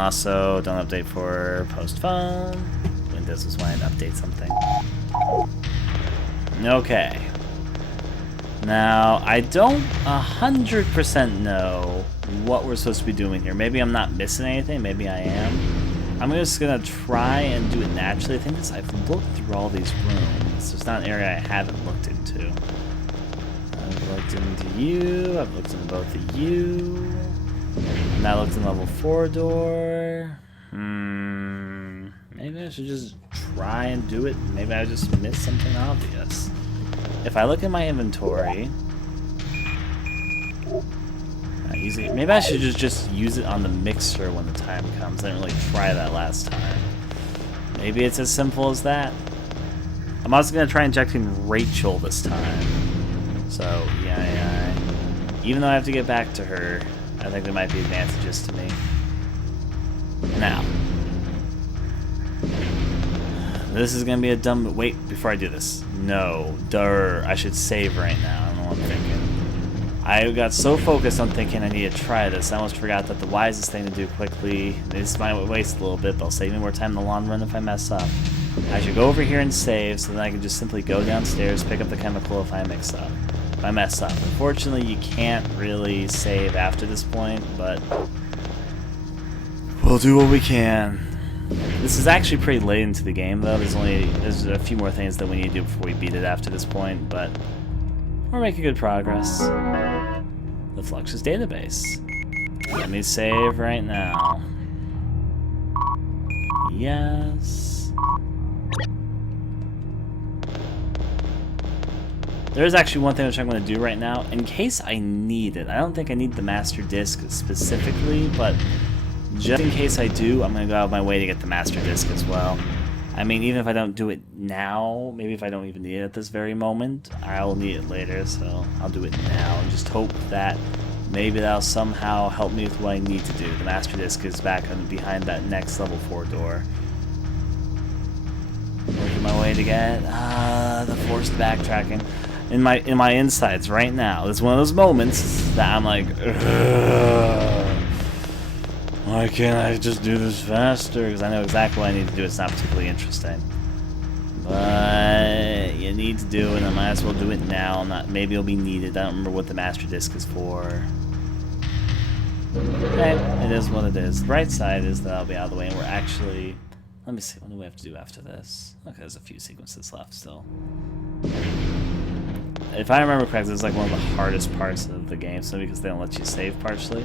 also don't update for postphone. Windows is when I update something. Okay. Now, I don't 100% know what we're supposed to be doing here. Maybe I'm not missing anything. Maybe I am. I'm just going to try and do it naturally. I think I've looked through all these rooms. There's not an area I haven't looked into. I've looked into you. I've looked into both of you. And I looked in level 4 door. Maybe I should just try and do it. Maybe I just missed something obvious. If I look at my inventory, maybe I should just use it on the mixer when the time comes. I didn't really try that last time. Maybe it's as simple as that. I'm also going to try injecting Rachel this time. So, yeah. Even though I have to get back to her, I think there might be advantages to me. Now. This is going to be a dumb... Wait, before I do this. No. I should save right now. I don't know what I'm thinking. I got so focused on thinking I need to try this, I almost forgot that the wisest thing to do quickly... This might waste a little bit, but it'll save me more time in the long run if I mess up. I should go over here and save, so then I can just simply go downstairs, pick up the chemical if I mess up. Unfortunately, you can't really save after this point, but... we'll do what we can. This is actually pretty late into the game, though. There's a few more things that we need to do before we beat it after this point, but we're making good progress. The Fluxus database. Let me save right now. Yes. There is actually one thing which I'm going to do right now, in case I need it. I don't think I need the master disc specifically, but just in case I do, I'm going to go out of my way to get the master disc as well. I mean, even if I don't do it now, maybe if I don't even need it at this very moment, I'll need it later, so I'll do it now and just hope that maybe that'll somehow help me with what I need to do. The master disc is back behind that next level 4 door. Working my way to get the forced backtracking in my insides right now. It's one of those moments that I'm like, ugh. Why can't I just do this faster? Because I know exactly what I need to do. It's not particularly interesting. But you need to do it. I might as well do it now. Maybe it'll be needed. I don't remember what the master disc is for. Okay, it is what it is. The bright side is that I'll be out of the way and we're actually... Let me see, what do we have to do after this? Okay, there's a few sequences left still. If I remember correctly, it's like one of the hardest parts of the game, so because they don't let you save partially.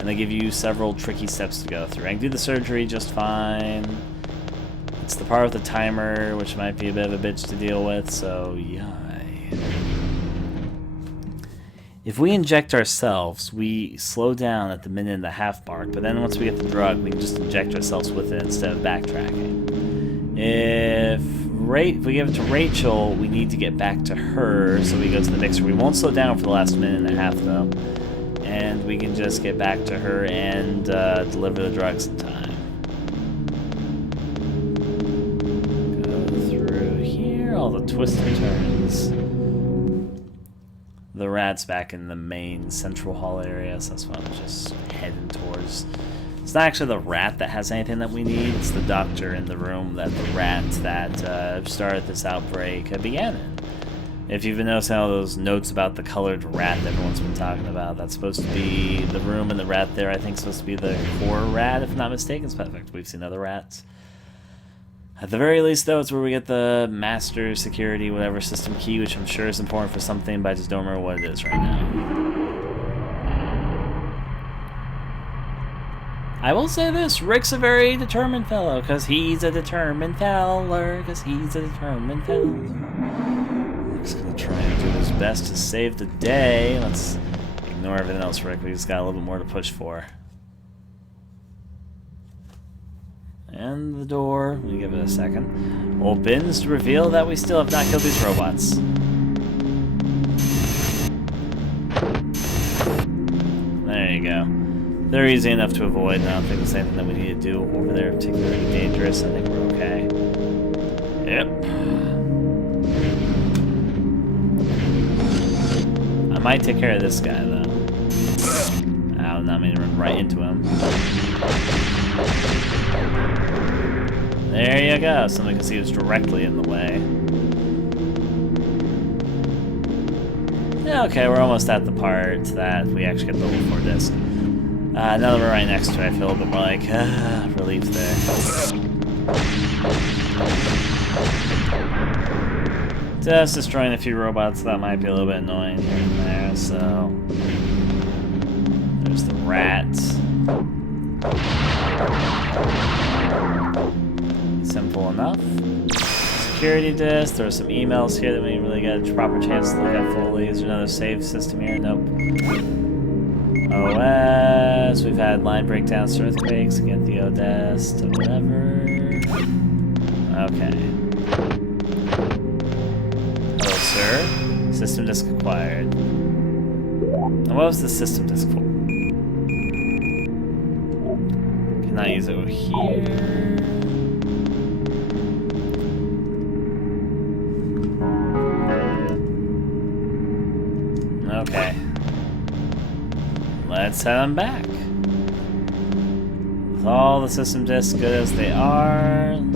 And they give you several tricky steps to go through. I can do the surgery just fine. It's the part with the timer, which might be a bit of a bitch to deal with, so yay. If we inject ourselves, we slow down at the minute and a half mark, but then once we get the drug, we can just inject ourselves with it instead of backtracking. If we give it to Rachel, we need to get back to her, so we go to the mixer. We won't slow down for the last minute and a half, though. And we can just get back to her and deliver the drugs in time. Go through here, all the twists and turns. The rat's back in the main central hall area, so that's what I'm just heading towards. It's not actually the rat that has anything that we need, it's the doctor in the room that the rat that started this outbreak began in. If you've been noticing all those notes about the colored rat that everyone's been talking about, that's supposed to be the room, and the rat there I think is supposed to be the core rat, if I'm not mistaken. It's perfect. We've seen other rats. At the very least, though, it's where we get the master security whatever system key, which I'm sure is important for something, but I just don't remember what it is right now. I will say this, Rick's a very determined fellow, because he's a determined feller, Rick's gonna try and do his best to save the day. Let's ignore everything else, Rick. We just got a little bit more to push for. And the door, let me give it a second, opens to reveal that we still have not killed these robots. There you go. They're easy enough to avoid, and I don't think there's anything that we need to do over there particularly dangerous. I think we're okay. Yep. I might take care of this guy, though. I did not mean to run right into him. There you go. Something can see who's directly in the way. Yeah, okay, we're almost at the part that we actually get the level 4 disc. Now that we're right next to it, I feel a bit more like, relief there. Just destroying a few robots, that might be a little bit annoying here and there, so... There's the rat. Simple enough. Security disk, there are some emails here that we didn't really get a proper chance to look at fully. Is there another save system here? Nope. OS, we've had line breakdowns, earthquakes, get the Odest, or whatever. Okay. Hello, sir. System disk acquired. And what was the system disk for? Can I use it here? Okay. Let's head on back. With all the system disks good as they are, I'm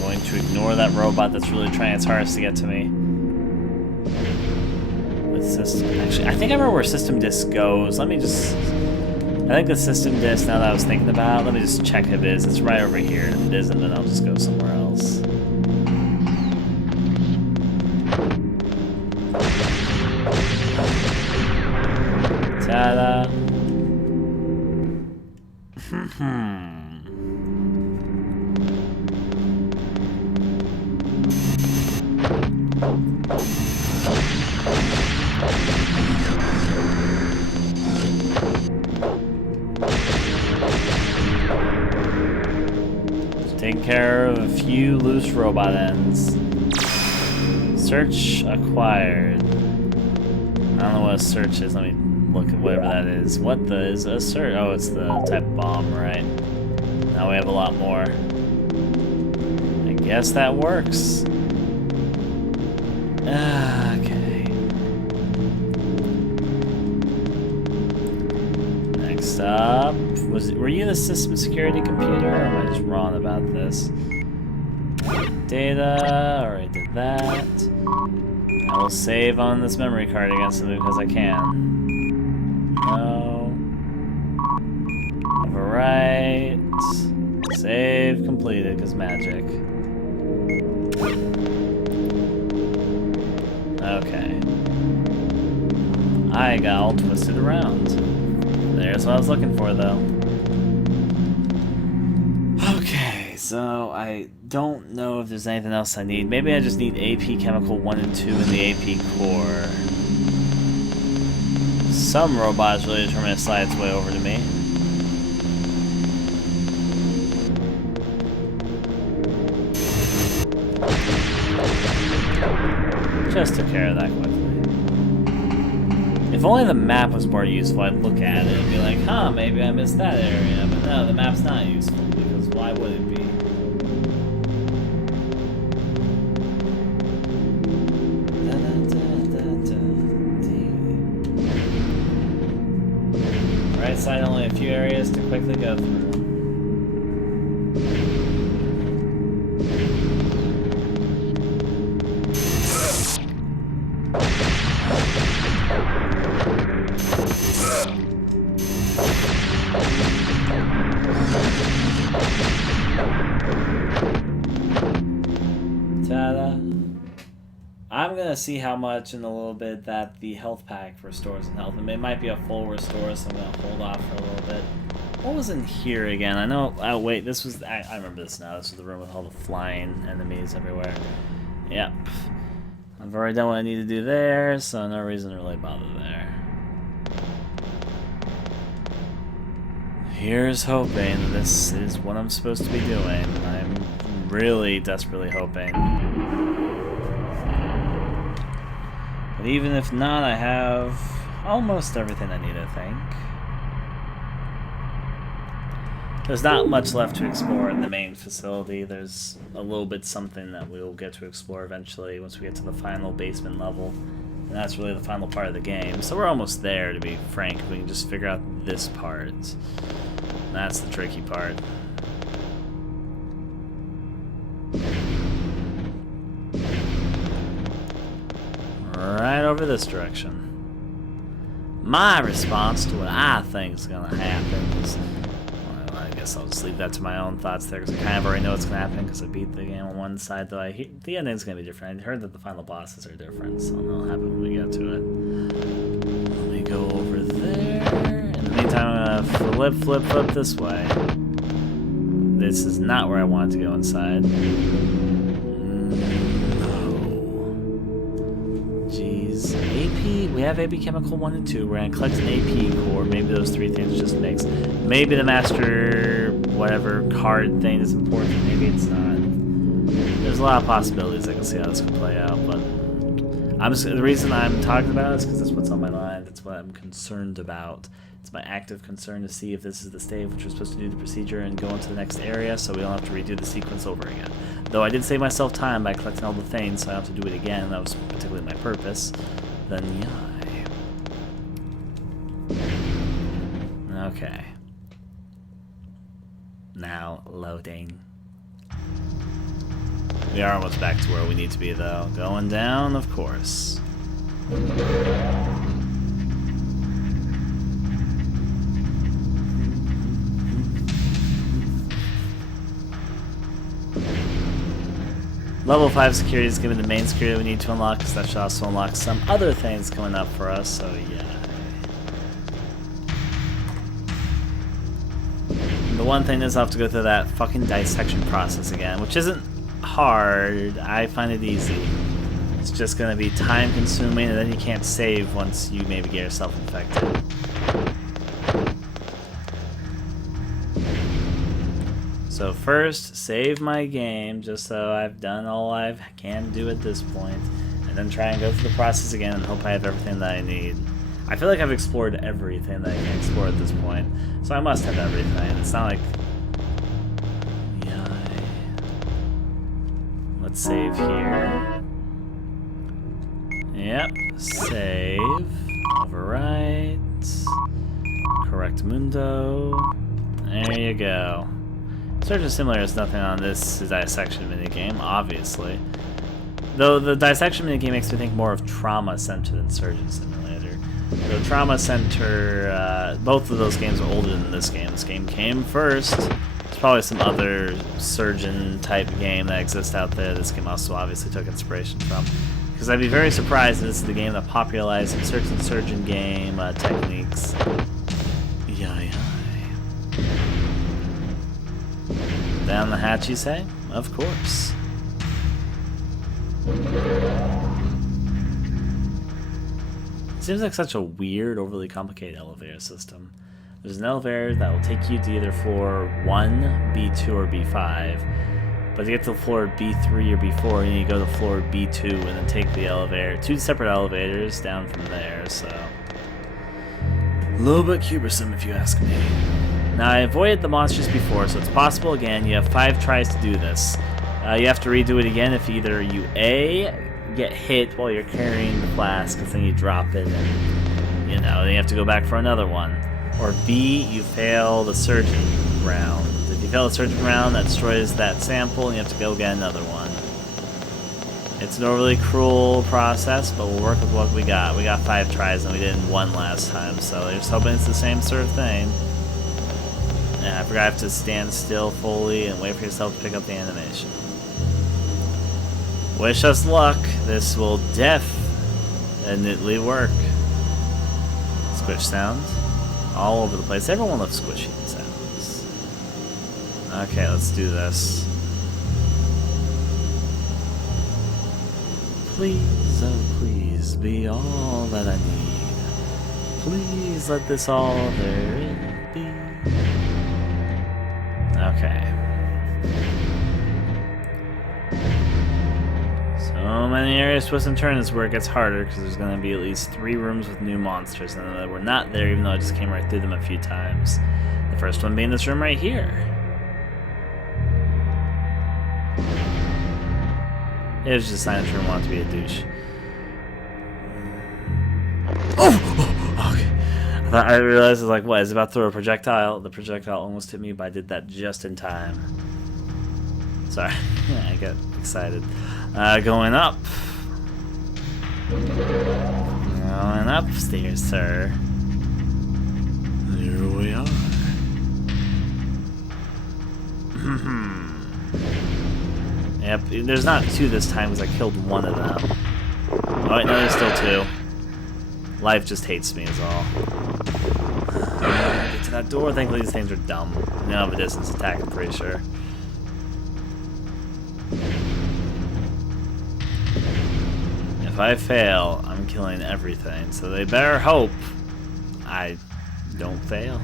going to ignore that robot that's really trying its hardest to get to me. With system, actually, I think I remember where system disk goes. Let me just. I think the system disk. Now that I was thinking about, let me just check if it is. It's right over here. If it isn't, then I'll just go somewhere else. Ta-da! Taking care of a few loose robot ends. Search acquired. I don't know what a search is. Let me look at whatever that is. What the is a search? Oh, it's the type of bomb, right? Now we have a lot more. I guess that works. Okay. Next up, were you the system security computer, or am I just wrong about this? Data, already did that. I will save on this memory card again simply because I can. No. Overwrite. Save completed because magic. Okay. I got all twisted around. There's what I was looking for, though. Okay, so I don't know if there's anything else I need. Maybe I just need AP Chemical 1 and 2 in the AP core. Some robot is really determined to slide its way over to me. Just took care of that quickly. If only the map was more useful, I'd look at it and be like, huh, maybe I missed that area. But no, the map's not useful, because why would it be? Right side, only a few areas to quickly go through. I'm gonna see how much in a little bit that the health pack restores in health. It might be a full restore, so I'm gonna hold off for a little bit. What was in here again? I know. Oh wait, this was. I remember this now. This was the room with all the flying enemies everywhere. Yep. I've already done what I need to do there, so no reason to really bother there. Here's hoping that this is what I'm supposed to be doing. I'm really desperately hoping. But even if not, I have almost everything I need, I think. There's not much left to explore in the main facility. There's a little bit something that we'll get to explore eventually once we get to the final basement level. And that's really the final part of the game. So we're almost there, to be frank. We can just figure out this part. That's the tricky part. Right over this direction. My response to what I think is going to happen is... Well, I guess I'll just leave that to my own thoughts there, because I kind of already know what's going to happen, because I beat the game on one side, though the ending's going to be different. I heard that the final bosses are different, so I'll know what happens when we get to it. Let me go over there. In the meantime, I'm going to flip this way. This is not where I wanted to go inside. AP, we have AP Chemical 1 and 2. We're going to collect an AP core. Maybe those three things just mix. Maybe the master, whatever, card thing is important. Maybe it's not. There's a lot of possibilities. I can see how this can play out, but the reason I'm talking about it is because that's what's on my mind. That's what I'm concerned about. It's my active concern to see if this is the state which we're supposed to do the procedure and go into the next area, so we don't have to redo the sequence over again. Though I did save myself time by collecting all the things, so I don't have to do it again. That was particularly my purpose. Then yai. Okay. Now loading. We are almost back to where we need to be, though. Going down, of course. Level 5 security is given the main security we need to unlock, because that should also unlock some other things coming up for us, so yeah. The one thing is I'll have to go through that fucking dissection process again, which isn't hard. I find it easy. It's just going to be time consuming, and then you can't save once you maybe get yourself infected. So first, save my game, just so I've done all I can do at this point, and then try and go through the process again and hope I have everything that I need. I feel like I've explored everything that I can explore at this point, so I must have everything. It's not like... Yeah. Let's save here. Yep, save. Overwrite. Correct mundo. There you go. Surgeon Simulator is nothing on this dissection minigame, obviously. Though the dissection minigame makes me think more of Trauma Center than Surgeon Simulator. The Trauma Center, both of those games are older than this game. This game came first. There's probably some other surgeon type game that exists out there. This game also obviously took inspiration from. Because I'd be very surprised if this is the game that popularized certain surgeon game techniques. Yeah. Down the hatch, you say? Of course. Seems like such a weird, overly complicated elevator system. There's an elevator that will take you to either floor 1, B2, or B5. But to get to floor B3 or B4, you need to go to floor B2 and then take the elevator. 2 separate elevators down from there, so... A little bit cumbersome, if you ask me. Now, I avoided the monsters before, so it's possible again. You have 5 tries to do this. You have to redo it again if either you A, get hit while you're carrying the flask, because then you drop it, and, you know, then you have to go back for another one. Or B, you fail the surgeon round. If you fail the surgeon round, that destroys that sample, and you have to go get another one. It's an overly cruel process, but we'll work with what we got. We got 5 tries, and we did 1 last time, so you're just hoping it's the same sort of thing. Yeah, I forgot I have to stand still fully and wait for yourself to pick up the animation. Wish us luck. This will definitely work. Squish sound. All over the place. Everyone loves squishy sounds. Okay, let's do this. Please, oh please, be all that I need. Please let this all there be. Okay. So many areas, twists and turns where it gets harder, because there's going to be at least 3 rooms with new monsters, and we're not there even though I just came right through them a few times. The first one being this room right here. It was just a sign that room wanted to be a douche. Oh! Okay. I I realized, I was like, what, is it about to throw a projectile? The projectile almost hit me, but I did that just in time. Sorry, I got excited. Going up. Going upstairs, sir. Here we are. Yep, there's not two this time because I killed one of them. Oh wait, no, there's still two. Life just hates me is all. Get to that door. Thankfully these things are dumb. They don't have a distance attack, I'm pretty sure. If I fail, I'm killing everything, so they better hope I don't fail.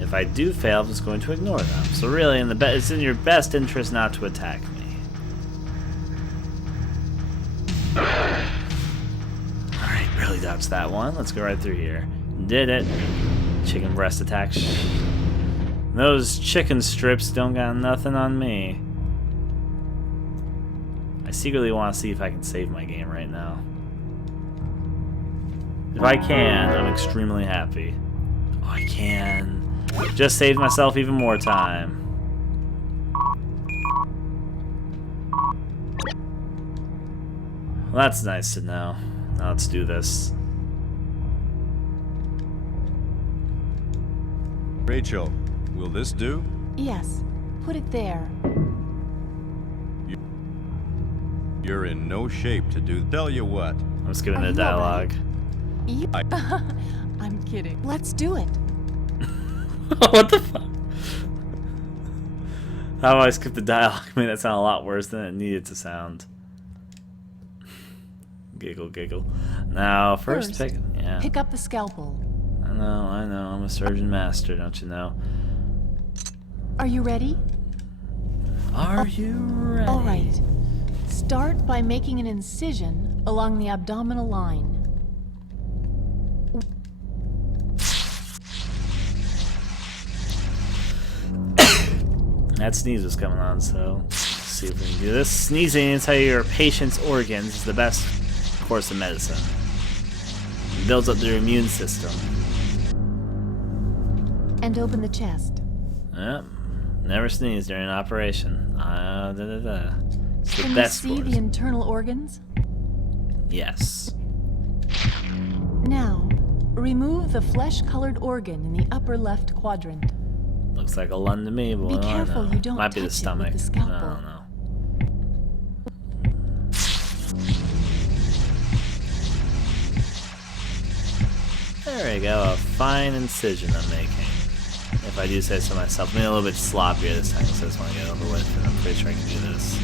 If I do fail, I'm just going to ignore them. So really, it's in your best interest not to attack me. Alright, barely dodged that one. Let's go right through here. Did it. Chicken breast attack. Those chicken strips don't got nothing on me. I secretly want to see if I can save my game right now. If I can, I'm extremely happy. Oh, I can. Just saved myself even more time. Well, that's nice to know. Now let's do this. Rachel, will this do? Yes, put it there. You're in no shape to do. Tell you what. I'm just giving the dialogue. I'm kidding. Let's do it. What the fuck? How do I skip the dialogue? I mean, that sounded a lot worse than it needed to sound. Giggle, giggle. Now, first pick up the scalpel. I know. I'm a surgeon master, don't you know? Are you ready? Are you ready? All right. Start by making an incision along the abdominal line. That sneeze was coming on, so let's see if we can do this. Sneezing inside your patient's organs is the best course of medicine. It builds up their immune system. And open the chest. Yep. Never sneeze during an operation. It's the Can best you see course. the internal organs? Yes. Now, remove the flesh-colored organ in the upper left quadrant. Looks like a lung to me, but Be careful you don't might be the touch it stomach. with the scalpel. I don't know. There we go, a fine incision I'm making. If I do say so myself. I'm a little bit sloppier this time, so I just want to get it over with, and I'm pretty sure I can do this.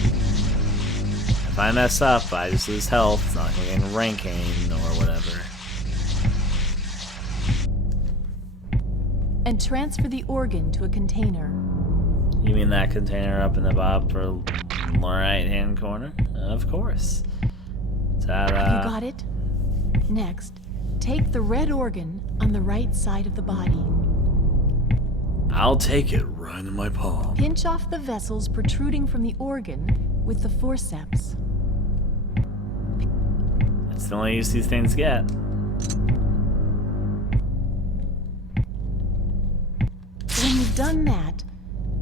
If I mess up, I just lose health. It's not like I'm getting ranking or whatever. And transfer the organ to a container. You mean that container up in the upper right-hand corner? Of course. Ta-da. You got it? Next, take the red organ on the right side of the body. I'll take it right in my palm. Pinch off the vessels protruding from the organ with the forceps. It's the only use these things get. When you've done that,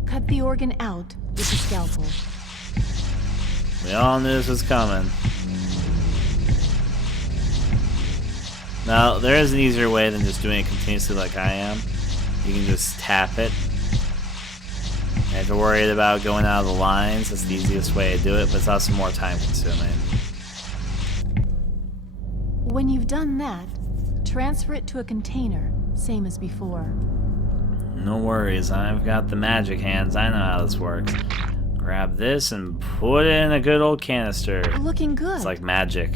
cut the organ out with the scalpel. We all knew this was coming. Now, there is an easier way than just doing it continuously like I am. You can just tap it. And if you're worried about going out of the lines, that's the easiest way to do it, but it's also more time consuming. When you've done that, transfer it to a container, same as before. No worries, I've got the magic hands. I know how this works. Grab this and put it in a good old canister. Looking good. It's like magic.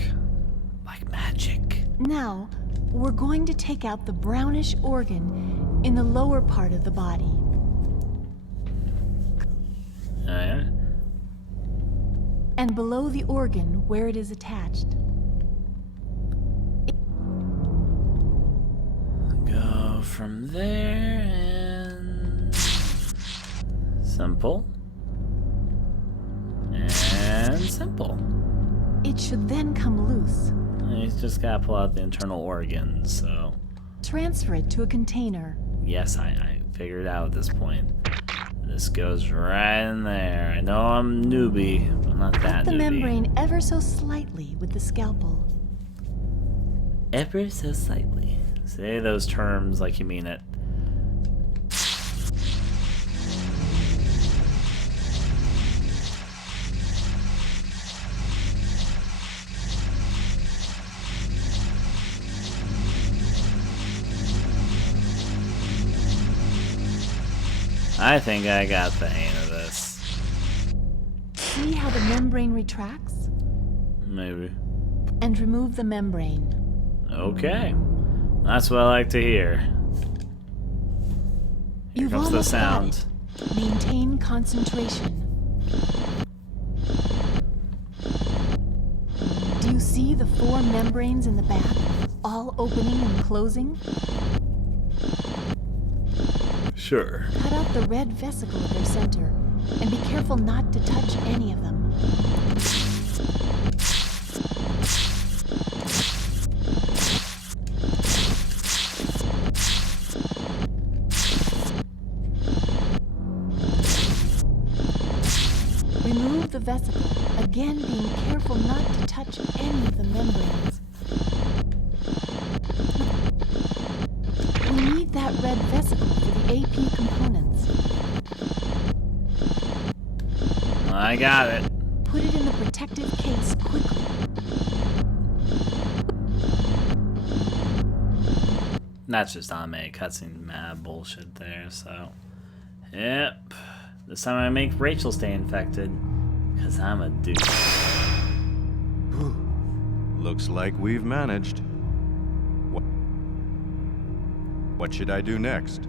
Like magic. Now, we're going to take out the brownish organ in the lower part of the body. Yeah. And below the organ where it is attached. Go from there and simple. And simple. It should then come loose. You just gotta pull out the internal organs, so Transfer it to a container. Yes, I figured it out at this point. This goes right in there. I know I'm newbie, but not that The newbie. membrane ever so slightly with the scalpel. Ever so slightly. Say those terms like you mean it. I think I got the hang of this. See how the membrane retracts? Maybe. And remove the membrane. Okay. That's what I like to hear. Here You've comes the almost got sound. it. Maintain concentration. Do you see the 4 membranes in the back, all opening and closing? Sure. Cut out the red vesicle at their center, and be careful not to touch any of them. Remove the vesicle, again being careful not to touch any of the membranes. We need that red vesicle for the AP components. I got it. Put it in the protective case quickly. That's just anime cutscene mad bullshit there, so. Yep. This time I make Rachel stay infected. Because I'm a dude. Looks like we've managed. What should I do next?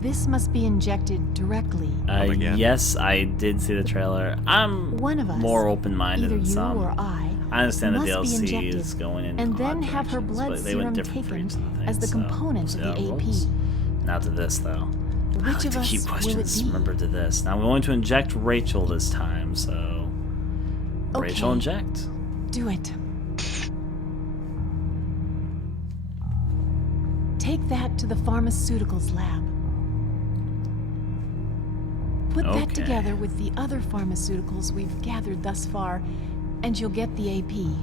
This must be injected directly. again? Yes, I did see the trailer. I'm One of us, more open-minded either than you some. or I understand the must be DLC injected, is going in and odd then have her directions, blood but they went serum different for taken each of the as the things, so component we'll of see the how it AP. rolls. Now to this, though. I Which like of to us keep will it questions. be? Remember to this. Now we're going to inject Rachel this time, so Okay. Rachel inject. Do it. Take that to the pharmaceuticals lab. Put that Okay. together with the other pharmaceuticals we've gathered thus far, and you'll get the AP.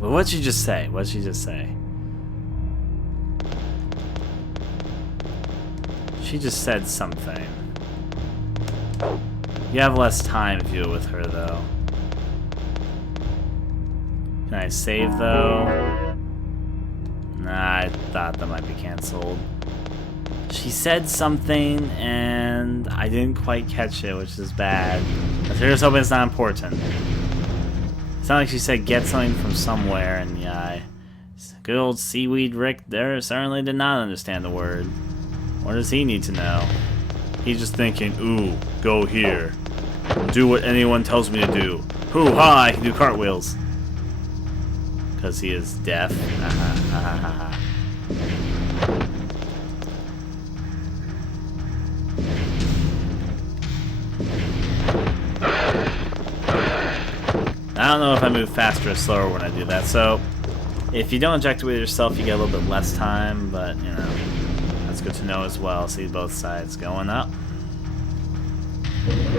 Well, what'd she just say? What'd she just say? She just said something. You have less time if you do it with her, though. Can I save, though? Nah, I thought that might be canceled. She said something, and I didn't quite catch it, which is bad. But here's hoping it's not important. It's not like she said get something from somewhere, and yeah, good old Seaweed Rick there certainly did not understand the word. What does he need to know? He's just thinking, ooh, go here. Do what anyone tells me to do. Hoo-ha, I can do cartwheels. Because he is deaf. I don't know if I move faster or slower when I do that, so if you don't inject it with yourself, you get a little bit less time, but, you know, that's good to know as well. See both sides going up.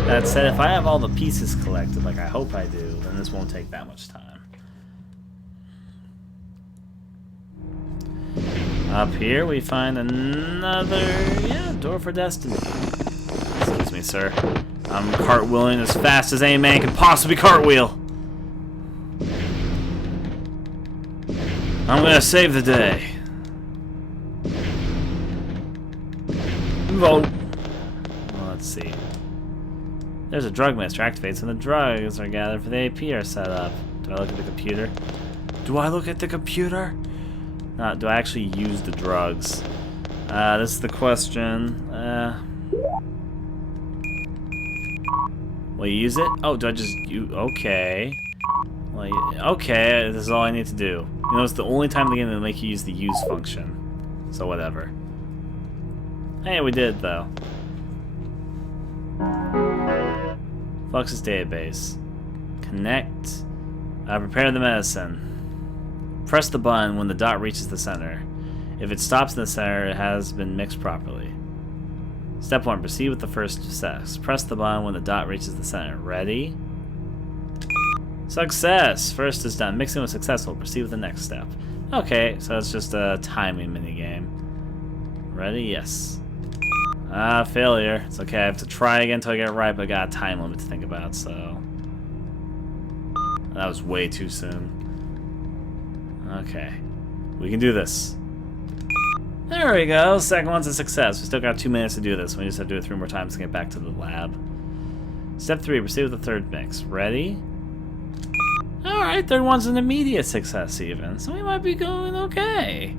That said, if I have all the pieces collected, like I hope I do, then this won't take that much time. Up here, we find another, door for destiny. Excuse me, sir. I'm cartwheeling as fast as any man can possibly cartwheel. I'm gonna save the day. Vote. Well, let's see. There's a drug mister activates when the drugs are gathered for the AP are set up. Do I look at the computer? Do I look at the computer? No, do I actually use the drugs? This is the question. Will you use it? Oh, do I just use? Okay. Well, okay, this is all I need to do. You know, it's the only time in the game they make you use the use function. So whatever. Hey, we did it, though. Fluxus database. Connect. Prepare the medicine. Press the button when the dot reaches the center. If it stops in the center, it has been mixed properly. Step 1. Proceed with the first steps. Press the button when the dot reaches the center. Ready? Success! First is done. Mixing was successful. Proceed with the next step. Okay, so it's just a timing minigame. Ready? Yes. Failure. It's okay. I have to try again until I get it right, but I got a time limit to think about, so... That was way too soon. Okay. We can do this. There we go. Second one's a success. We still got 2 minutes to do this. We just have to do it 3 more times to get back to the lab. Step 3. Proceed with the third mix. Ready? Alright, third one's an immediate success even. So we might be going okay.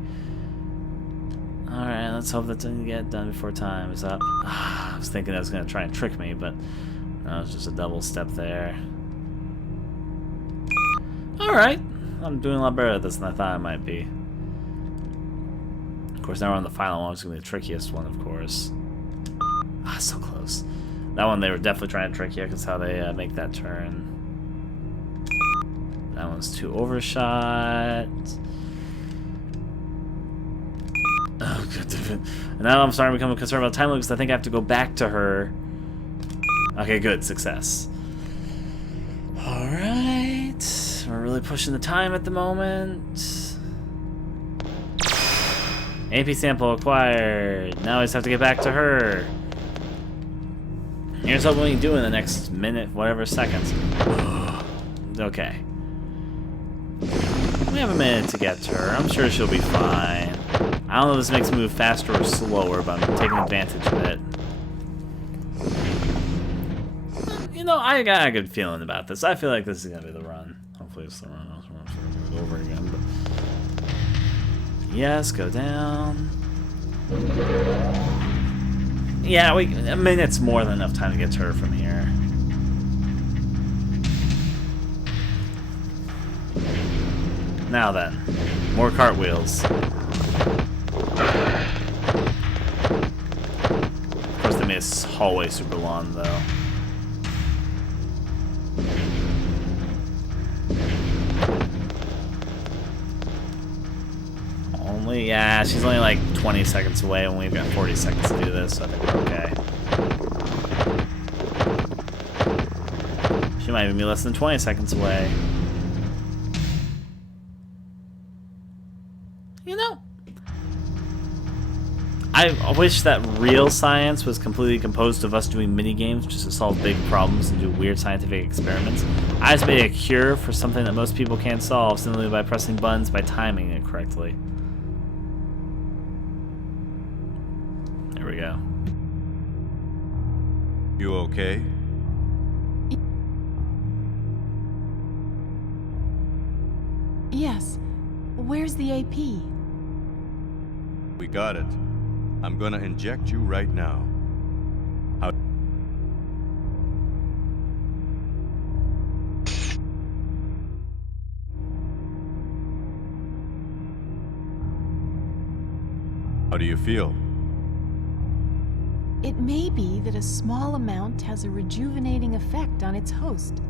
Alright, let's hope that doesn't get done before time is up. I was thinking that was going to try and trick me, but no, it's just a double step there. Alright, I'm doing a lot better at this than I thought I might be. Of course, now we're on the final one, which is going to be the trickiest one, of course. So close. That one they were definitely trying to trick you, because how they make that turn. That one's too overshot. Oh, good. And now I'm starting to become concerned about time limit because I think I have to go back to her. Okay, good. Success. Alright. We're really pushing the time at the moment. AP sample acquired. Now I just have to get back to her. Here's what we can do in the next minute, whatever seconds. Okay. We have a minute to get to her. I'm sure she'll be fine. I don't know if this makes me move faster or slower, but I'm taking advantage of it. You know, I got a good feeling about this. I feel like this is going to be the run. Hopefully it's the run. I don't want to do it over again. But... Yes, go down. Yeah, a minute's more than enough time to get to her from here. Now then, more cartwheels. Of course, they made this hallway super long, though. Yeah, she's only like 20 seconds away, and we've got 40 seconds to do this, so I think we're okay. She might even be less than 20 seconds away. You know, I wish that real science was completely composed of us doing mini-games just to solve big problems and do weird scientific experiments. I just made a cure for something that most people can't solve simply by pressing buttons by timing it correctly. There we go. You okay? Yes. Where's the AP? We got it. I'm gonna inject you right now. How... How do you feel? It may be that a small amount has a rejuvenating effect on its host.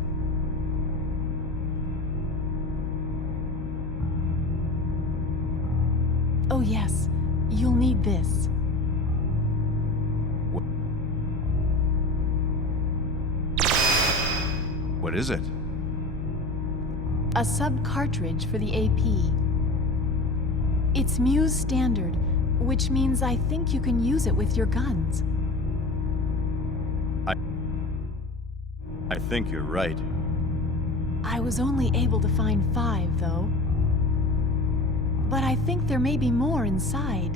Oh yes, you'll need this. What is it? A sub-cartridge for the AP. It's Muse standard, which means I think you can use it with your guns. I think you're right. I was only able to find 5, though. But I think there may be more inside.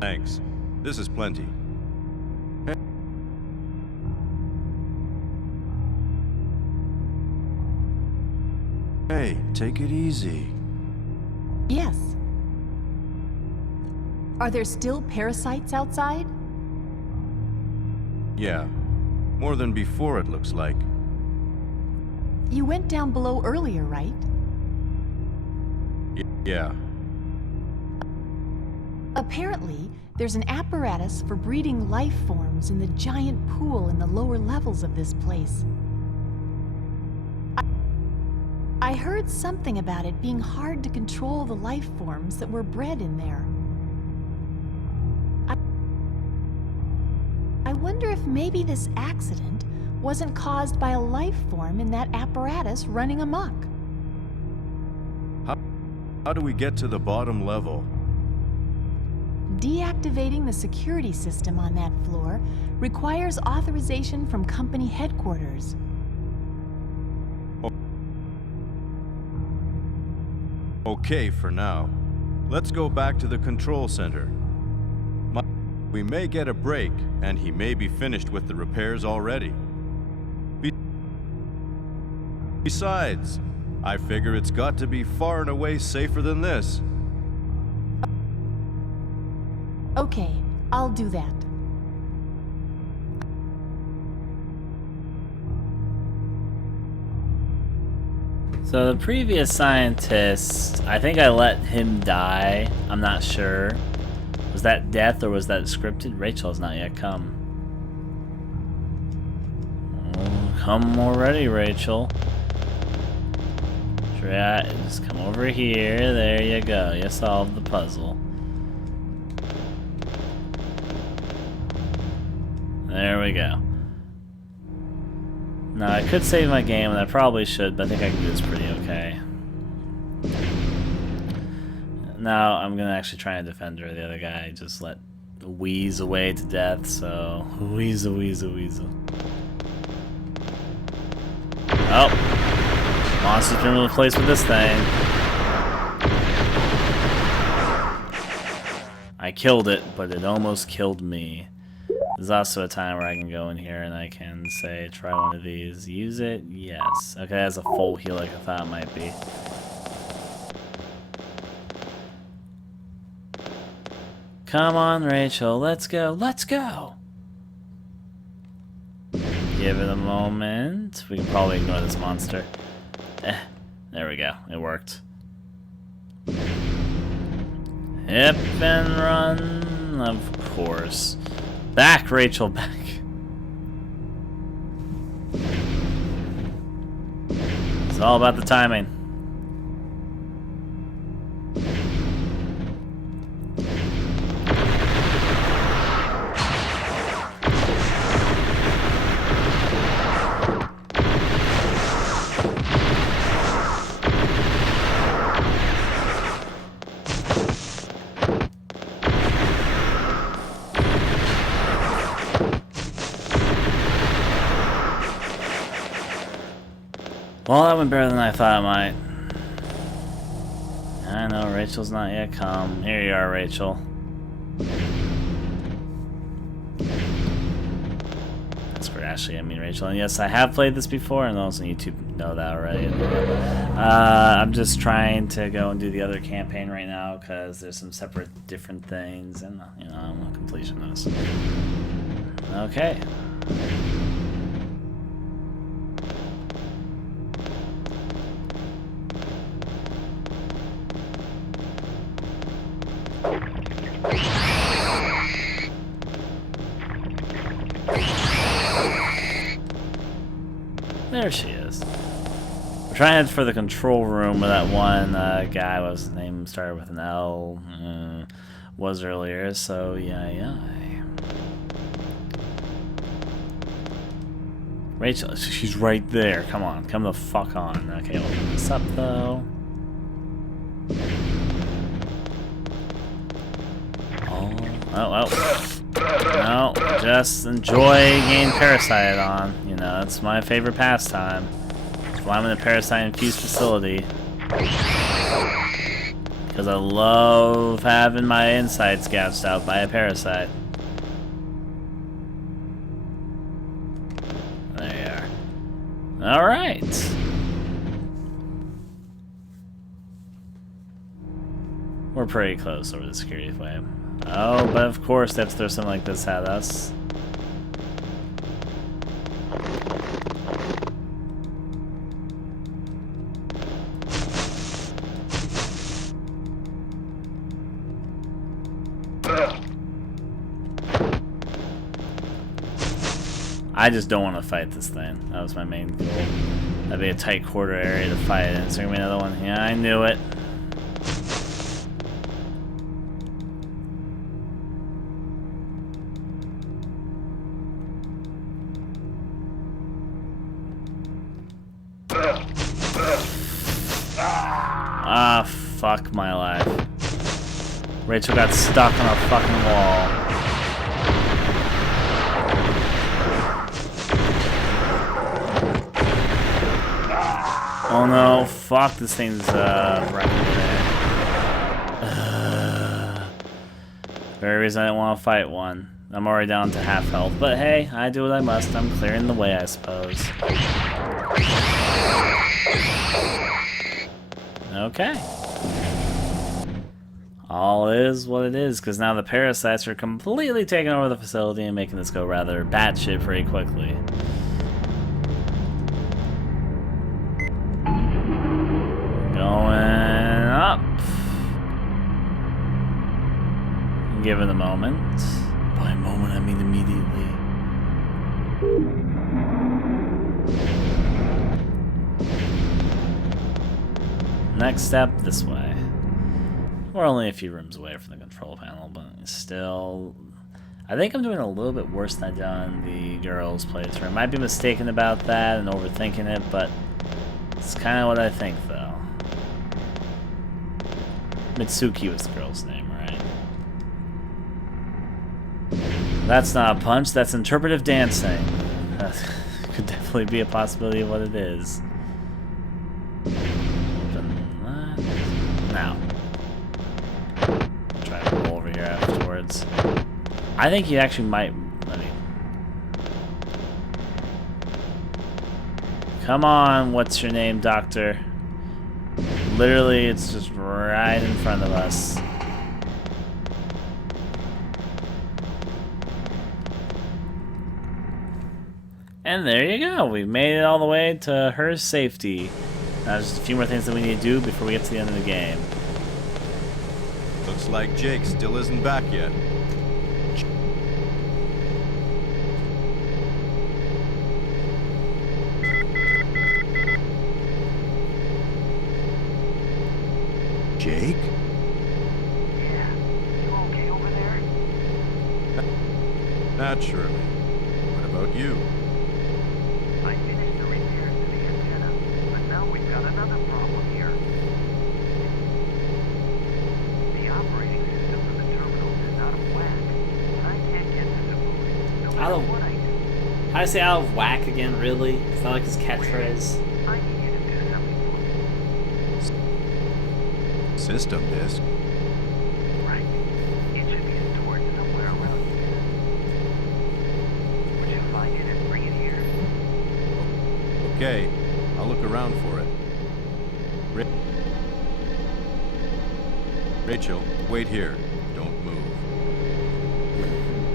Thanks. This is plenty. Hey, take it easy. Yes. Are there still parasites outside? Yeah. More than before, it looks like. You went down below earlier, right? Yeah. Apparently, there's an apparatus for breeding life forms in the giant pool in the lower levels of this place. I heard something about it being hard to control the life forms that were bred in there. I wonder if maybe this accident wasn't caused by a life form in that apparatus running amok. How do we get to the bottom level? Deactivating the security system on that floor requires authorization from company headquarters. Okay, for now. Let's go back to the control center. We may get a break, and he may be finished with the repairs already. Besides, I figure it's got to be far and away safer than this. Okay, I'll do that. So the previous scientist, I think I let him die. I'm not sure. Was that death or was that scripted? Rachel has not yet come. Oh, come already, Rachel. Try, just come over here. There you go. You solved the puzzle. There we go. Now, I could save my game, and I probably should, but I think I can do this pretty okay. Now, I'm going to actually try and defend her. The other guy just let wheeze away to death, so... Weasel, weasel, weasel. Oh! Monster's been replaced with this thing. I killed it, but it almost killed me. There's also a time where I can go in here and I can say, try one of these. Use it? Yes. Okay, that's a full heal like I thought it might be. Come on, Rachel. Let's go. Let's go! Give it a moment. We can probably ignore this monster. There we go. It worked. Hip and run. Of course. Back, Rachel, back. It's all about the timing. Well, that went better than I thought it might. I know, Rachel's not yet come. Here you are, Rachel. That's for Ashley, I mean Rachel. And yes, I have played this before, and those on YouTube know that already. I'm just trying to go and do the other campaign right now, because there's some separate different things, and, you know, I'm on completion of this. Okay. There she is. We're trying to head for the control room where that one guy was, his name started with an L, was earlier, so yeah. Rachel, she's right there. Come on, come the fuck on. Okay, we'll open this up though. Oh. No, just enjoy getting parasited on. You know, that's my favorite pastime. That's why I'm in a parasite-infused facility. Because I love having my insides gouged out by a parasite. There you are. Alright. We're pretty close over the security flame. Oh, but of course they have to throw something like this at us. I just don't want to fight this thing. That was my main goal. That'd be a tight quarter area to fight in. Is there gonna be another one? Yeah, I knew it. Ah, fuck my life. Rachel got stuck on a fucking wall. Oh no, fuck, this thing's right there. Very reason I didn't want to fight one. I'm already down to half health, but hey, I do what I must. I'm clearing the way, I suppose. Okay. All is what it is, because now the parasites are completely taking over the facility and making this go rather batshit pretty quickly. Going up. Give it a moment. By a moment, I mean immediately. Next step, this way. We're only a few rooms away from the control panel, but still... I think I'm doing a little bit worse than I did on the girls' playthrough. I might be mistaken about that and overthinking it, but it's kind of what I think, though. Mitsuki was the girl's name, right? That's not a punch, that's interpretive dancing. That could definitely be a possibility of what it is. Now. Try to roll over here afterwards. I think you actually might... Let me... Come on, what's your name, Doctor? Literally, it's just right in front of us. And there you go. We've made it all the way to her safety. Now, just a few more things that we need to do before we get to the end of the game. Looks like Jake still isn't back yet. Jake? Yeah, you okay over there? Naturally. What about you? I finished the repairs to the antenna, but now we've got another problem here. The operating system for the terminal is out of whack, and I can't get this to move. No matter what I do. How do I say out of whack again, really? It's not like his catchphrase. I need you to do something for me. System disk. Right. It should be stored somewhere around here. Would you find it and bring it here? Okay, I'll look around for it. Rachel, wait here. Don't move.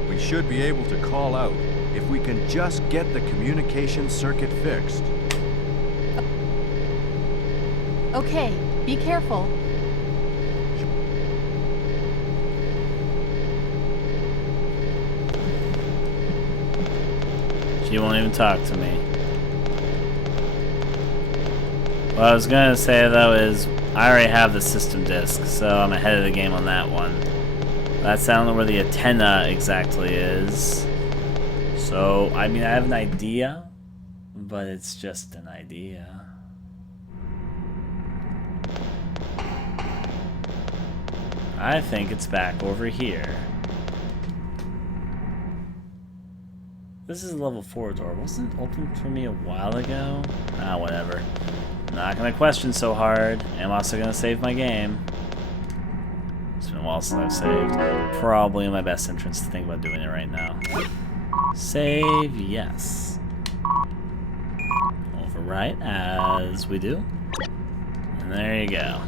We should be able to call out if we can just get the communication circuit fixed. Okay, be careful. She won't even talk to me. What I was gonna say though is I already have the system disk, so I'm ahead of the game on that one. That's I don't know where the antenna exactly is. So I mean I have an idea, but it's just an idea. I think it's back over here. This is a level 4 door. Wasn't it open for me a while ago? Ah, whatever. Not gonna question so hard. I'm also gonna save my game. It's been a while since I've saved. Probably in my best interest to think about doing it right now. Save, yes. Overwrite as we do. And there you go.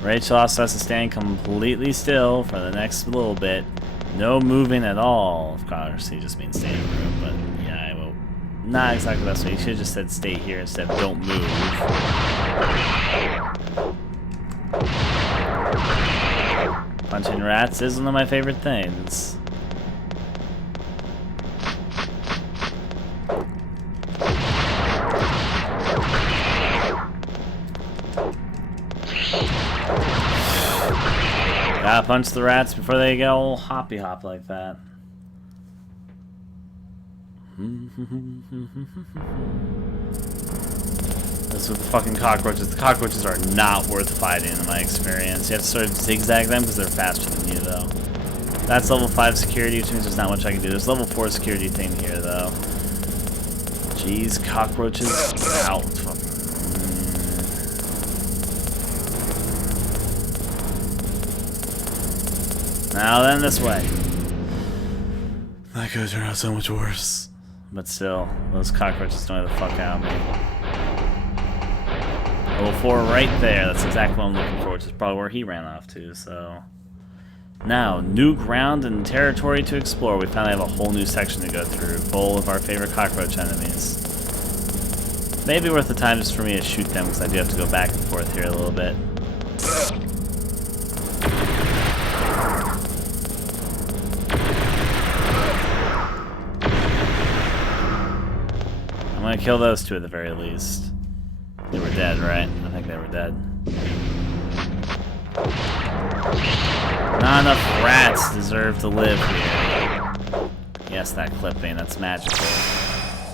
Rachel also has to stand completely still for the next little bit. No moving at all. Of course, he just means stay in the room, but yeah, I will. Not exactly the best way. He should have just said stay here instead of don't move. Punching rats is one of my favorite things. Gotta punch the rats before they get all hoppy hop like that. That's with the fucking cockroaches. The cockroaches are not worth fighting in my experience. You have to sort of zigzag them because they're faster than you, though. That's level 5 security, which means there's not much I can do. There's level 4 security thing here, though. Jeez, cockroaches out. Now then, this way. That could turn out so much worse. But still, those cockroaches don't get the fuck out of me. Level 4 right there. That's exactly what I'm looking for, which is probably where he ran off to, so... Now, new ground and territory to explore. We finally have a whole new section to go through, full of our favorite cockroach enemies. Maybe worth the time just for me to shoot them, because I do have to go back and forth here a little bit. I'm gonna kill those two at the very least. They were dead, right? I think they were dead. Not enough rats deserve to live here. Yes, that clipping, that's magical.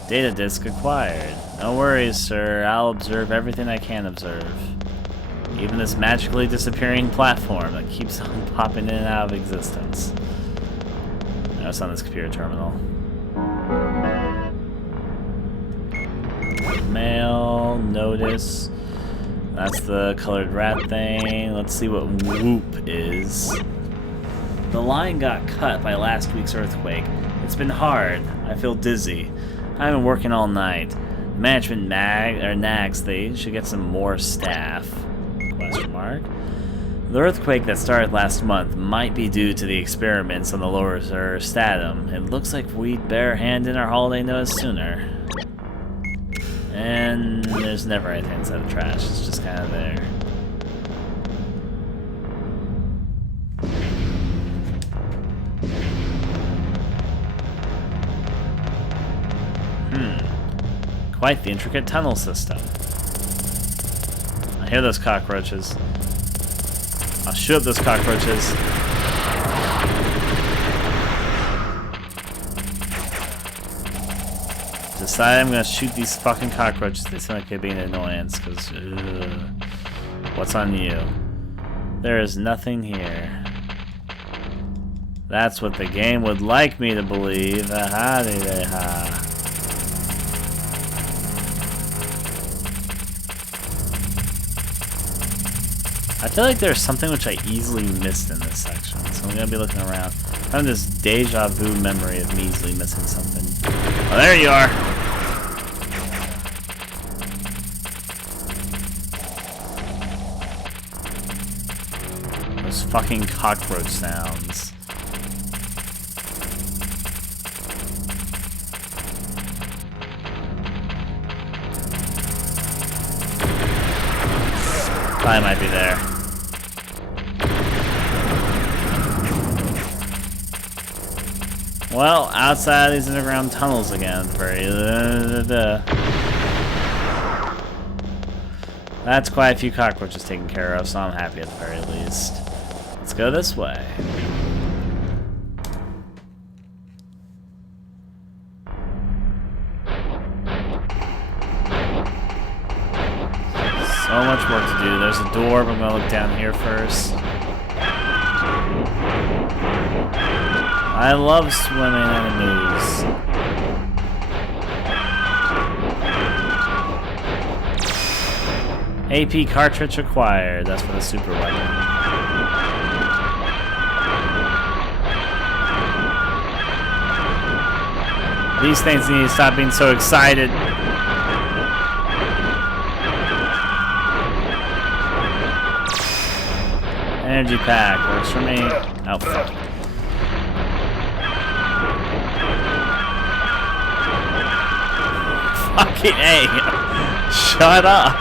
Data disk acquired. No worries, sir. I'll observe everything I can observe. Even this magically disappearing platform that keeps on popping in and out of existence. Now it's on this computer terminal. Mail, notice. That's the colored rat thing. Let's see what whoop is. The line got cut by last week's earthquake. It's been hard. I feel dizzy. I've been working all night. Management nags they should get some more staff. Question mark. The earthquake that started last month might be due to the experiments on the lower stratum. It looks like we'd better hand in our holiday notice sooner. And there's never anything inside the trash, it's just kind of there. Quite the intricate tunnel system. I hear those cockroaches. I'll shoot up those cockroaches. Decide I'm gonna shoot these fucking cockroaches. They seem like they're being an annoyance, because what's on you? There is nothing here. That's what the game would like me to believe. Aha-de-de-ha. I feel like there's something which I easily missed in this section, so I'm gonna be looking around. I'm having this deja vu memory of me easily missing something. Oh, there you are! Those fucking cockroach sounds. I might be there. Well, outside these underground tunnels again. That's quite a few cockroaches taken care of, so I'm happy at the very least. Let's go this way. So much work to do. There's a door, but I'm gonna look down here first. I love swimming enemies. AP cartridge acquired. That's for the super weapon. These things need to stop being so excited. Energy pack works for me. Oh, fuck. Fucking A. Shut up.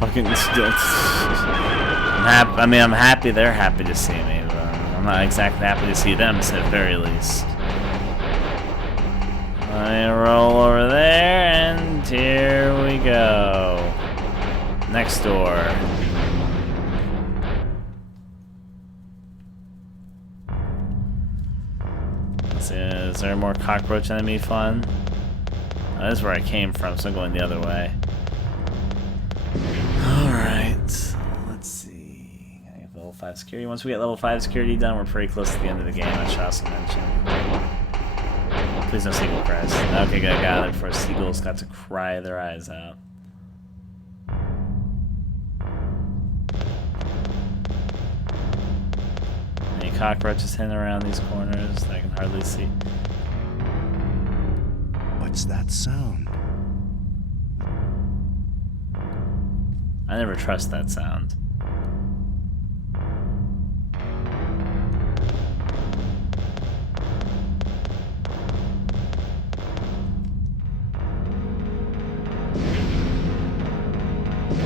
Fucking still. I'm happy they're happy to see me, but I'm not exactly happy to see them, at the very least. Let me roll over there, and here we we go. Next door. Let's see, is there more cockroach enemy fun? Oh, this is where I came from, so I'm going the other way. Alright, let's see. I have level 5 security. Once we get level 5 security done, we're pretty close to the end of the game, I should also mention. Please no seagull cries. Okay, good, I got it before seagulls got to cry their eyes out. Any cockroaches hanging around these corners that I can hardly see? What's that sound? I never trust that sound.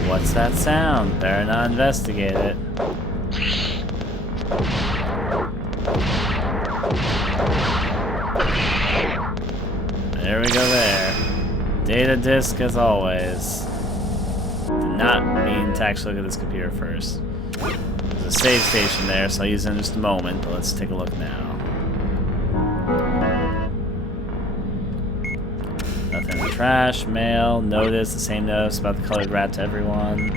What's that sound? Better not investigate it. There we go there. Data disk as always. Did not mean to actually look at this computer first. There's a save station there, so I'll use it in just a moment, but let's take a look now. Nothing in the trash, mail, notice, the same notice about the colored rat to everyone.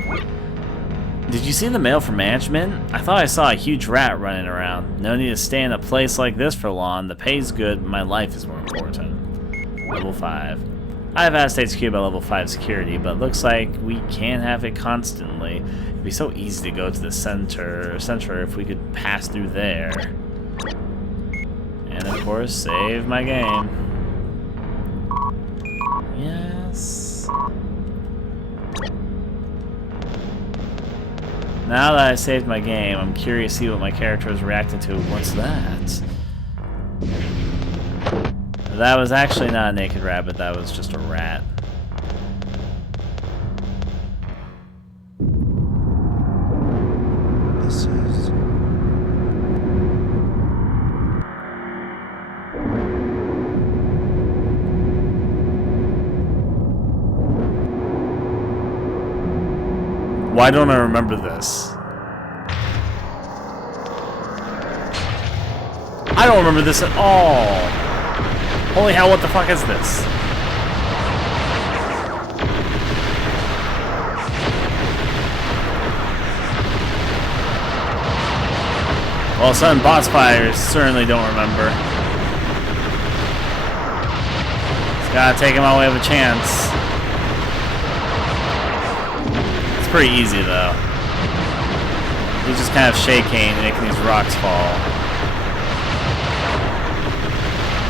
Did you see the mail from management? I thought I saw a huge rat running around. No need to stay in a place like this for long. The pay's good, but my life is more important. Level 5. I've asked HQ about level 5 security, but it looks like we can't have it constantly. It'd be so easy to go to the center if we could pass through there. And of course, save my game. Yes. Now that I saved my game, I'm curious to see what my character is reacting to. What's that? That was actually not a naked rabbit, that was just a rat. This is... Why don't I remember this? I don't remember this at all! Holy hell, what the fuck is this? Well, sudden boss fires certainly don't remember. Just gotta take him while we have a chance. It's pretty easy though. He's just kind of shaking, making these rocks fall.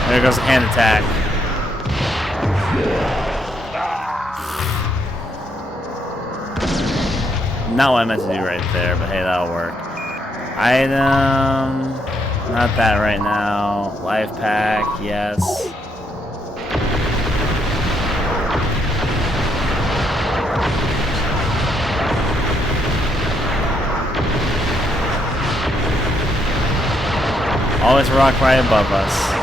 There goes a hand attack. Not what I meant to do right there, but hey, that'll work. Item... Not that right now. Life pack, yes. Always rock right above us.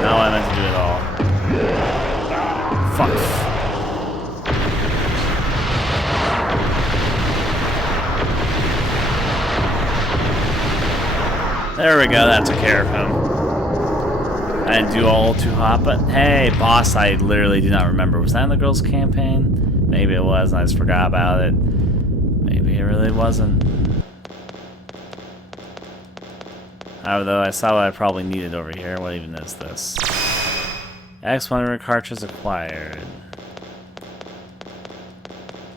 Not what I meant to do at all. Fuck. There we go, that took care of him. I didn't do all too hot, but hey, boss, I literally do not remember. Was that in the girls' campaign? Maybe it was, and I just forgot about it. Maybe it really wasn't. Although I saw what I probably needed over here. What even is this? X100 cartridge acquired.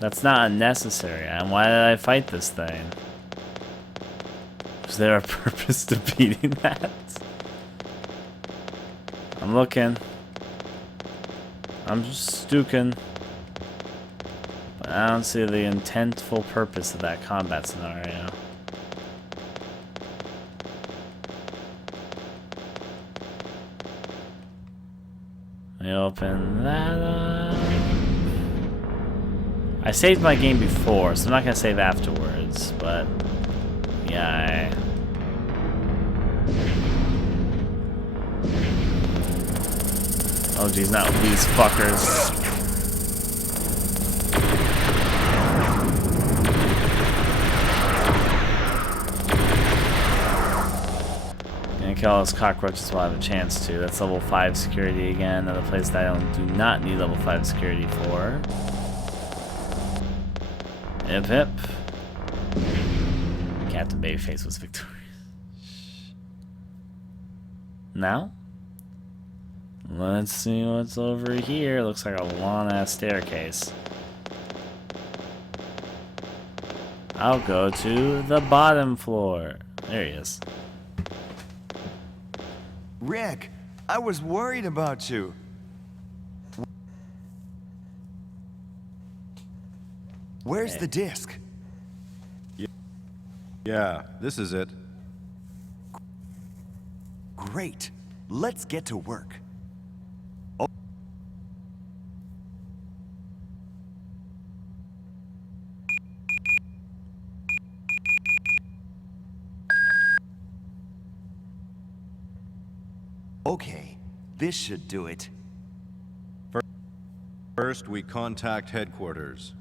That's not unnecessary. And why did I fight this thing? Was there a purpose to beating that? I'm looking. I'm just stooking. But I don't see the intentful purpose of that combat scenario. Let me open that up. I saved my game before, so I'm not going to save afterwards, but yeah, Oh geez, not these fuckers. Gonna kill those cockroaches while I have a chance to. That's level 5 security again. Another place that I do not need level 5 security for. Hip hip. Captain Babyface was victorious. Now? Let's see what's over here. Looks like a long-ass staircase. I'll go to the bottom floor. There he is. Rick, I was worried about you. Where's the disc? Yeah, this is it. Great. Let's get to work. Okay, this should do it. First, we contact headquarters.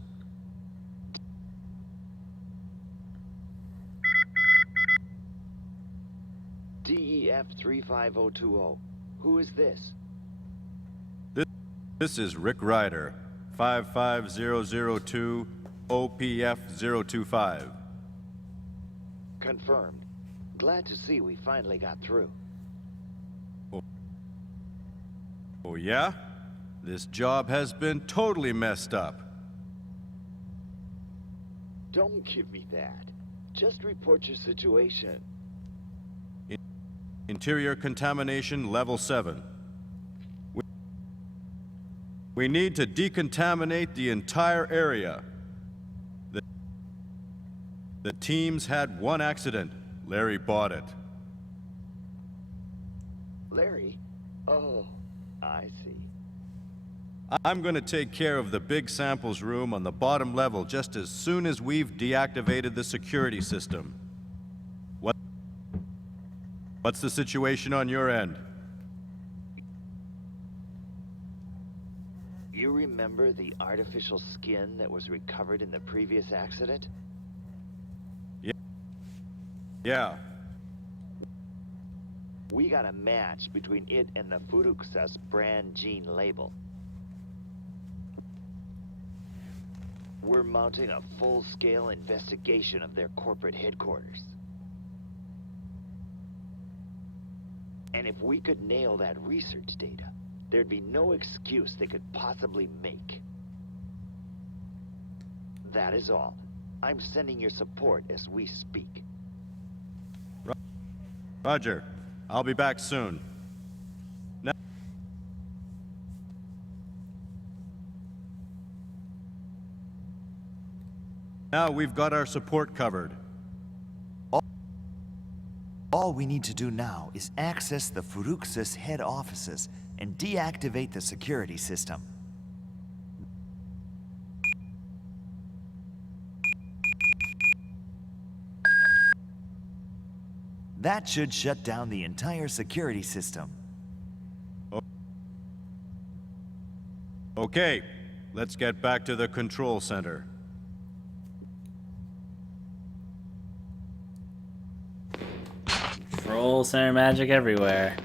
DEF 35020. Who is this? This is Rick Ryder, 55002 OPF 025. Confirmed. Glad to see we finally got through. Oh yeah? This job has been totally messed up. Don't give me that. Just report your situation. Interior contamination level 7. We need to decontaminate the entire area. The team's had one accident. Larry bought it. Larry? Oh, I see. I'm going to take care of the big samples room on the bottom level just as soon as we've deactivated the security system. What's the situation on your end? You remember the artificial skin that was recovered in the previous accident? Yeah. We got a match between it and the Furuksas brand gene label. We're mounting a full-scale investigation of their corporate headquarters. And if we could nail that research data, there'd be no excuse they could possibly make. That is all. I'm sending your support as we speak. Roger. I'll be back soon. Now we've got our support covered. All we need to do now is access the Furuksas head offices and deactivate the security system. That should shut down the entire security system. Okay, let's get back to the control center. Control center magic everywhere.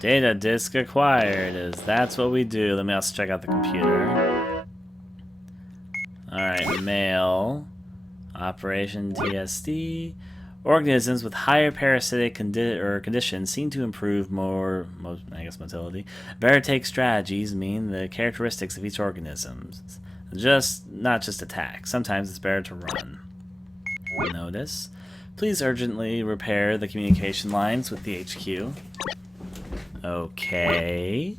Data disk acquired. That's what we do. Let me also check out the computer. Alright, mail. Operation TSD. Organisms with higher parasitic conditions seem to improve motility. Better take strategies mean the characteristics of each organism. Not just attack. Sometimes it's better to run. Notice. Please urgently repair the communication lines with the HQ. Okay.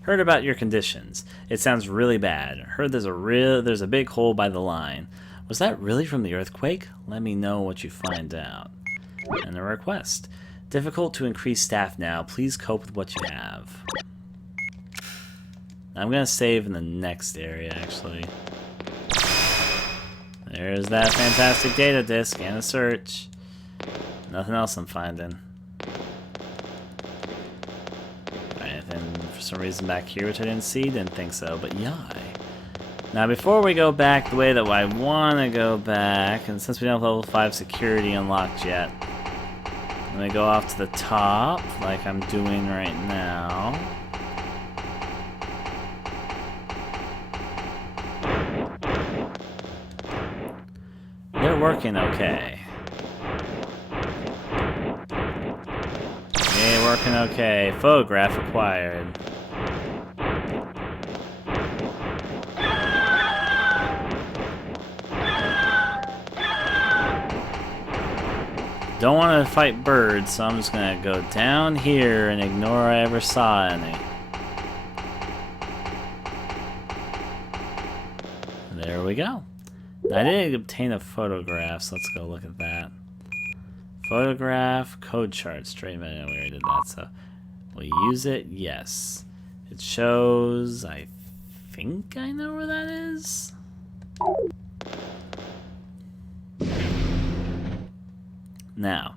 Heard about your conditions. It sounds really bad. Heard there's a big hole by the line. Was that really from the earthquake? Let me know what you find out. And a request. Difficult to increase staff now. Please cope with what you have. I'm gonna save in the next area, actually. There's that fantastic data disk and a search. Nothing else I'm finding. Anything for some reason back here, which I didn't see. Didn't think so, but yai. Now, before we go back the way that I want to go back, and since we don't have level 5 security unlocked yet, I'm going to go off to the top, like I'm doing right now. They're working okay. Yeah, working okay. Photograph required. Don't want to fight birds, so I'm just gonna go down here and ignore I ever saw any. There we go. I didn't obtain a photograph, so let's go look at that. Photograph, code chart, straight menu. We already did that, so we'll use it. Yes, it shows. I think I know where that is. Now,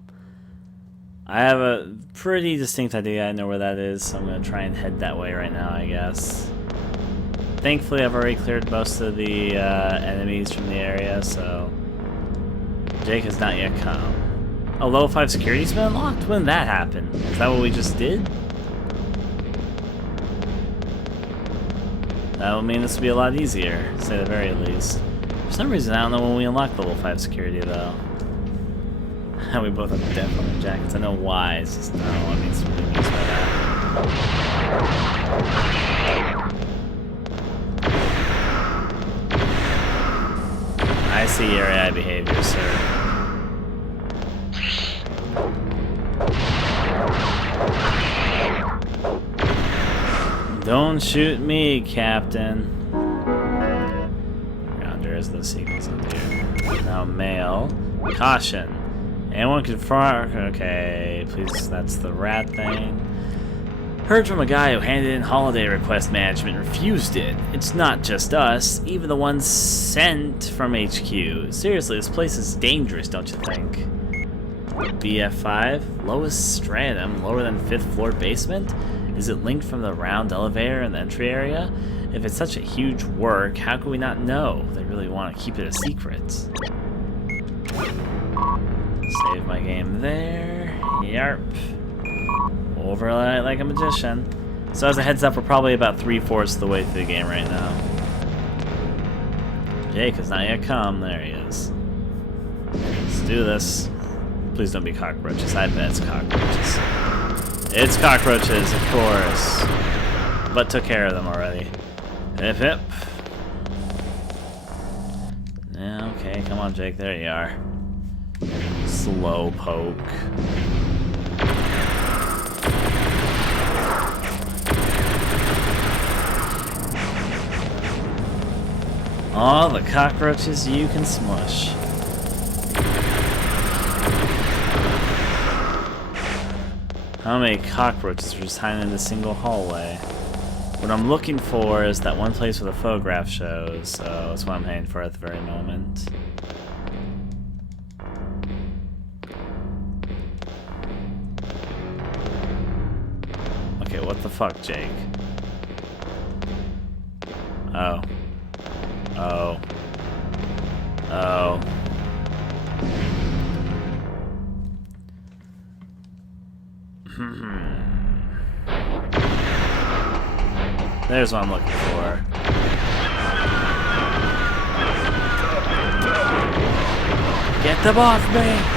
I have a pretty distinct idea. I know where that is, so I'm going to try and head that way right now, I guess. Thankfully, I've already cleared most of the enemies from the area, so Jake has not yet come. Oh, level 5 security's been unlocked? When did that happen? Is that what we just did? That would mean this would be a lot easier, to say the very least. For some reason, I don't know when we unlocked level 5 security, though. We both have death on their jackets. I know why. It's just no. I mean, it's really means by that. I see your AI behavior, sir. Don't shoot me, Captain. Rounder is the sequence of here. Now, mail. Caution. Anyone can far. Okay, please. That's the rat thing. Heard from a guy who handed in holiday request management refused it. It's not just us, even the ones sent from HQ. Seriously, this place is dangerous, don't you think? BF5, lowest stratum, lower than 5th floor basement? Is it linked from the round elevator in the entry area? If it's such a huge work, how could we not know? They really want to keep it a secret. Save my game there. Yarp. Overlay like a magician. So as a heads up, we're probably about 3/4 of the way through the game right now. Jake has not yet come. There he is. Let's do this. Please don't be cockroaches. I bet it's cockroaches. It's cockroaches, of course. But took care of them already. Hip hip. Yeah, okay, come on, Jake. There you are. Slow poke. All the cockroaches you can smush. How many cockroaches are just hiding in a single hallway? What I'm looking for is that one place where the photograph shows, so that's what I'm heading for at the very moment. Okay, what the fuck, Jake? Oh. Oh. Oh. There's what I'm looking for. Get them off me!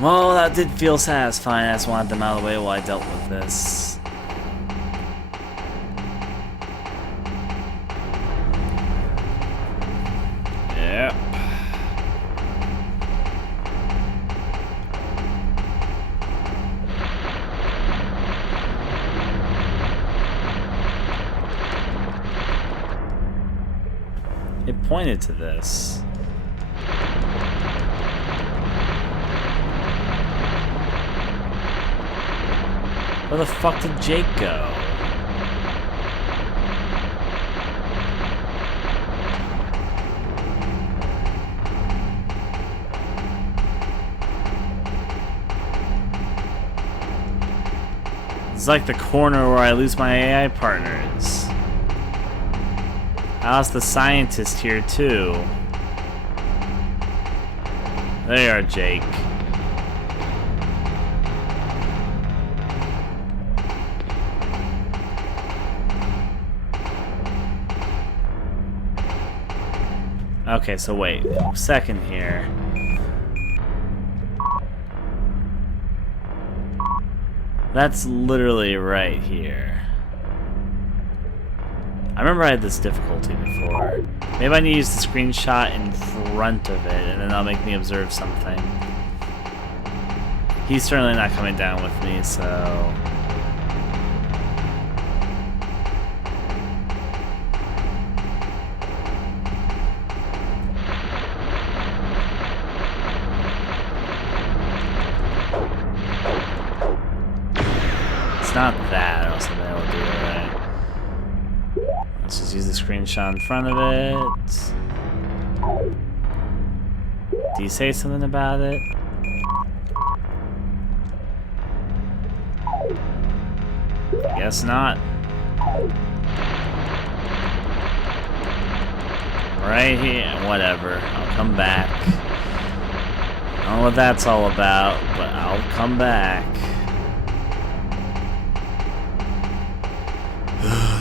Well, that did feel satisfying. I just wanted them out of the way while I dealt with this. Yep. It pointed to this. Where the fuck did Jake go? It's like the corner where I lose my AI partners. I lost the scientist here too. There you are, Jake. Okay, so wait, second here. That's literally right here. I remember I had this difficulty before. Maybe I need to use the screenshot in front of it, and then that'll make me observe something. He's certainly not coming down with me, so... It's not that, or else I'll be able to do it right. Let's just use the screenshot in front of it. Do you say something about it? I guess not. Right here, whatever. I'll come back. I don't know what that's all about, but I'll come back.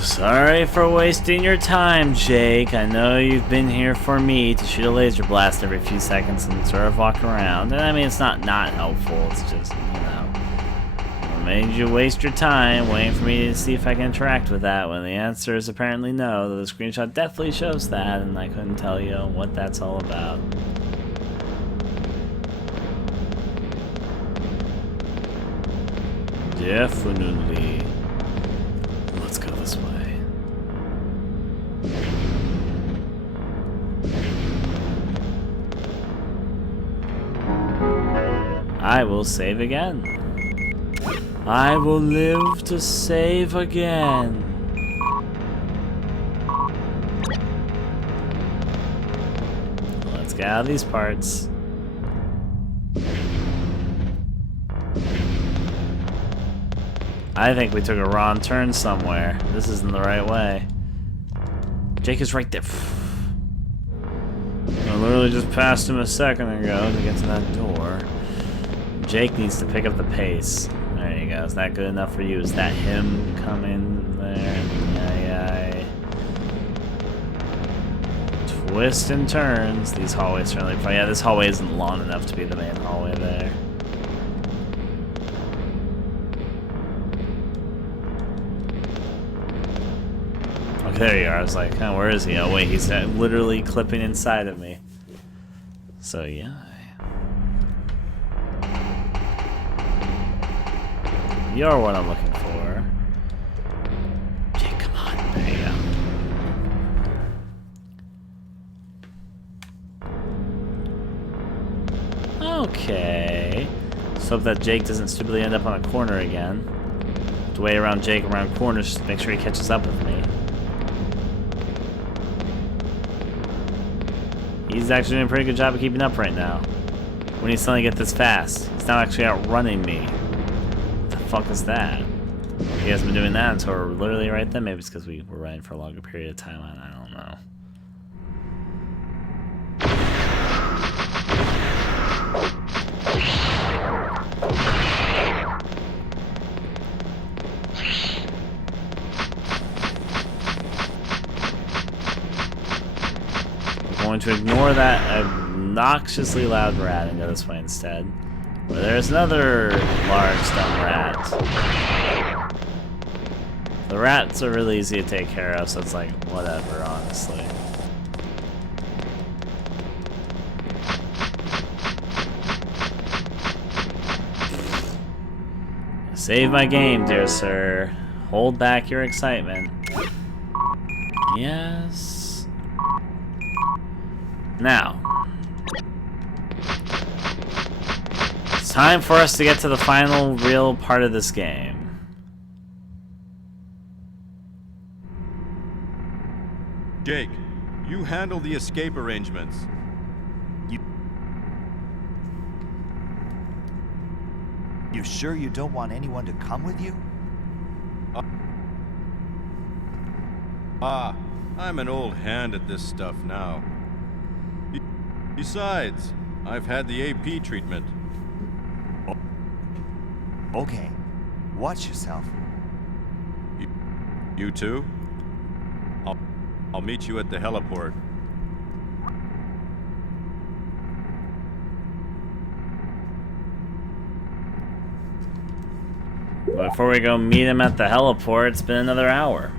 Sorry for wasting your time, Jake. I know you've been here for me to shoot a laser blast every few seconds and sort of walk around. And I mean, it's not helpful. It's just, you know, what made you waste your time waiting for me to see if I can interact with that when the answer is apparently no. Though the screenshot definitely shows that, and I couldn't tell you what that's all about. Definitely. Let's go this way. I will save again. I will live to save again. Let's get out of these parts. I think we took a wrong turn somewhere. This isn't the right way. Jake is right there. I literally just passed him a second ago to get to that door. Jake needs to pick up the pace. There you go. Is that good enough for you? Is that him coming there? Yeah. Twists and turns. These hallways certainly. Yeah, this hallway isn't long enough to be the main hallway there. Okay, there you are. I was like, oh, where is he? Oh, wait, he's literally clipping inside of me. So, yeah. You're what I'm looking for. Jake, come on. There you go. Okay. Let's hope that Jake doesn't stupidly end up on a corner again. Have to wait around Jake around corners to make sure he catches up with me. He's actually doing a pretty good job of keeping up right now. When he's suddenly get this fast, he's not actually outrunning me. What the fuck is that? He hasn't been doing that until we're literally right then. Maybe it's because we were running for a longer period of time. I don't know. Going to ignore that obnoxiously loud rat and go this way instead. Where there's another large stone rat. The rats are really easy to take care of, so it's like, whatever, honestly. Save my game, dear sir. Hold back your excitement. Yes. Now, it's time for us to get to the final real part of this game. Jake, you handle the escape arrangements. You sure you don't want anyone to come with you? I'm an old hand at this stuff now. Besides, I've had the AP treatment. Okay. Watch yourself. You too? I'll meet you at the heliport. Before we go meet him at the heliport, it's been another hour.